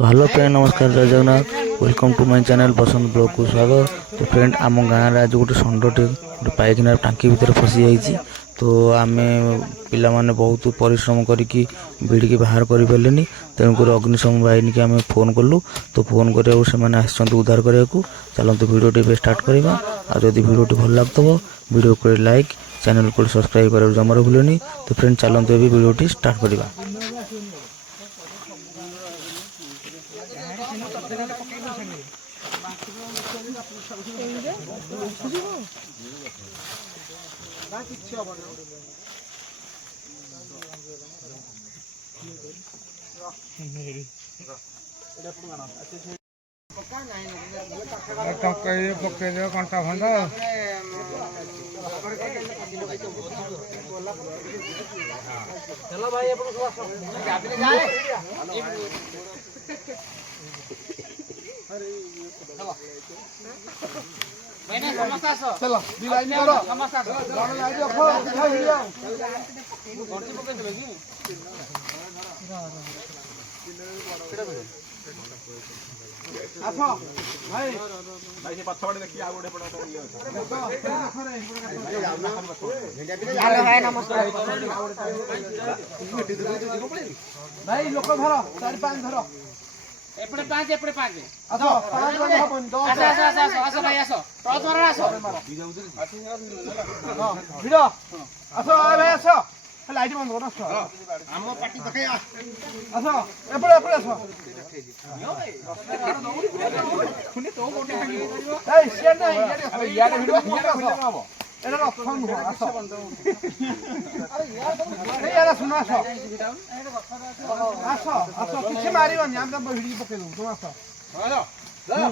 तो hello friend, नमस्कार, जय Jagannath. Welcome to my channel Basant blog को स्वागत। तो फ्रेंड, आम गाँव आज गोटे षंडटे गोटे पाइखाना टांकी भितर फसी जाइए। तो आम पिलाने बहुत परिश्रम करके भिड़िकी बाहर करें, तेणुक अग्निशम बाहिनी की आम फोन कलु। तो फोन कर उद्धार करने को चलते भिडियो स्टार्ट करवा। आदि भिडियो भल लगुव भिडियो को लाइक, चैनल को सब्सक्राइब कर जमार भूलनी। तो फ्रेंड, चलते भिडियो स्टार्ट करवा। पकड़ कंटा खंड चलो भाई चलो लाइन करो आसो भाई भाई से पछवाड़े देखि आ गोटे पड़ हेलो भाई नमस्कार भाई लोक धरो 4-5 धरो एपड़े 5 आसो 5 हबन 10 आसो भाई आसो तो धरो आसो हां भिड़ो आसो भाई आसो लाइट बंद करो आसो हम पार्टी देखै आसो एपड़े आसो खुने तो कोटे ए शेर नहीं यार भिड़ो आसो एरा रफन हो आसो अरे यार सुनो आसो किछ मारियो हम तो भिड़ी पके दू तुम आसो चलो चलो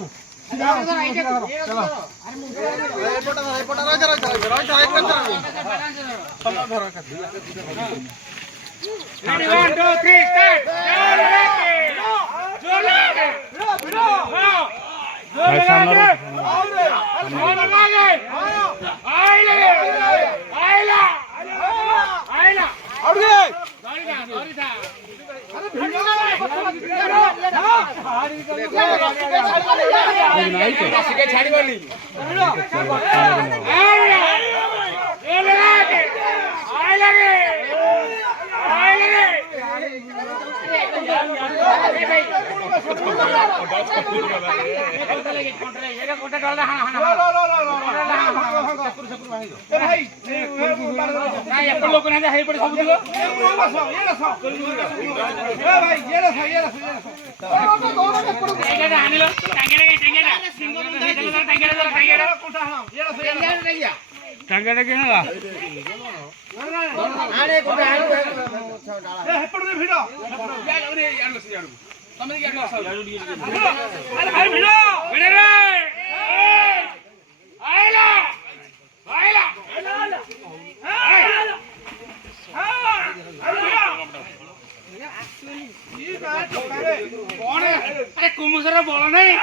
कुमुसर बोल नहीं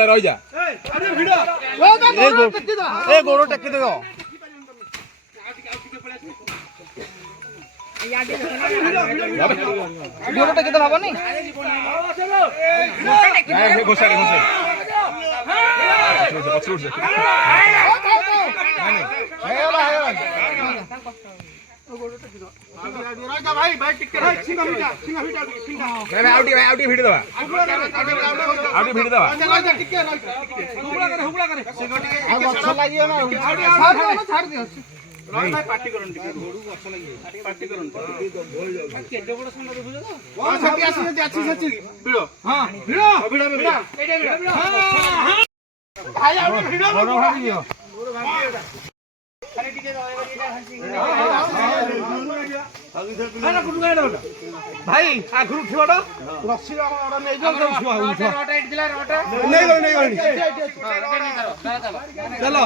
रही जा गोड़ टेक दे गोड़ टेक दे भाबनी भाई भाई टिकट सिंगा आउटी भिड़ दवा आउटी भिड़ दवा टिकट हुगला करे आ अच्छा लागियो ना छाड़ दियो भाई पार्टी करन टिकट गोडू अच्छा लागियो पार्टी करन केडे बड़ सुंदर देखुजो तो हां सती आसी सच्ची भिड़ो हां भिड़ो एडे भिड़ो हां भाई आउटी भिड़ो बड़ भागी दियो बड़ भागी खाली टिकट ଭାଇ ଆଗରୁ ଉଠିବ ରସି ନେଇଯାଉ ଚାଲ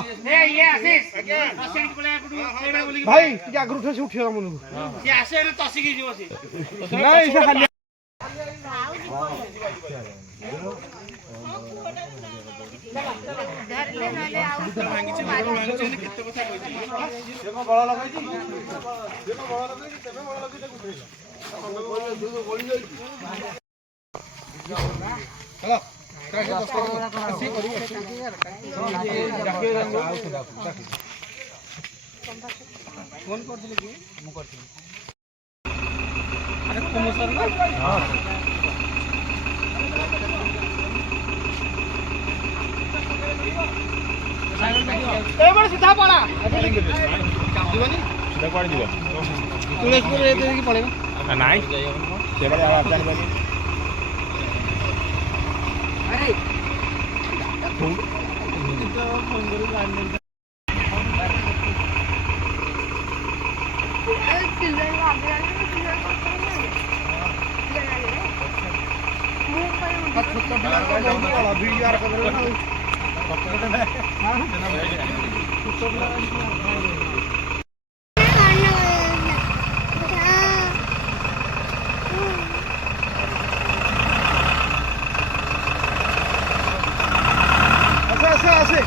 ଭାଇ ଟିକେ ଆଗରୁ ଉଠେసి ଉଠିବ ମନକୁ ନାଇଁ ସେ ଖାଲି ଫୋନ କରିଥିଲେ କି ମୁଁ କରିଥିଲି ଆରେ ତୁମ ସର ନା ଏଇବେଳେ ସିଧା ପଳା ଯିବନି ସିଧା କୁଆଡେ ଯିବ ତୁଳସୀପୁର ଦେଇକି ପଳେଇବ ନାଇଁ ସେବାରେ ଆଉ ଜାଣିବନି ଆରେ ଛୋଟ ପିଲା ଭିଡ଼ିଓ କରିଦେଲେ আচ্ছা আচ্ছা আছে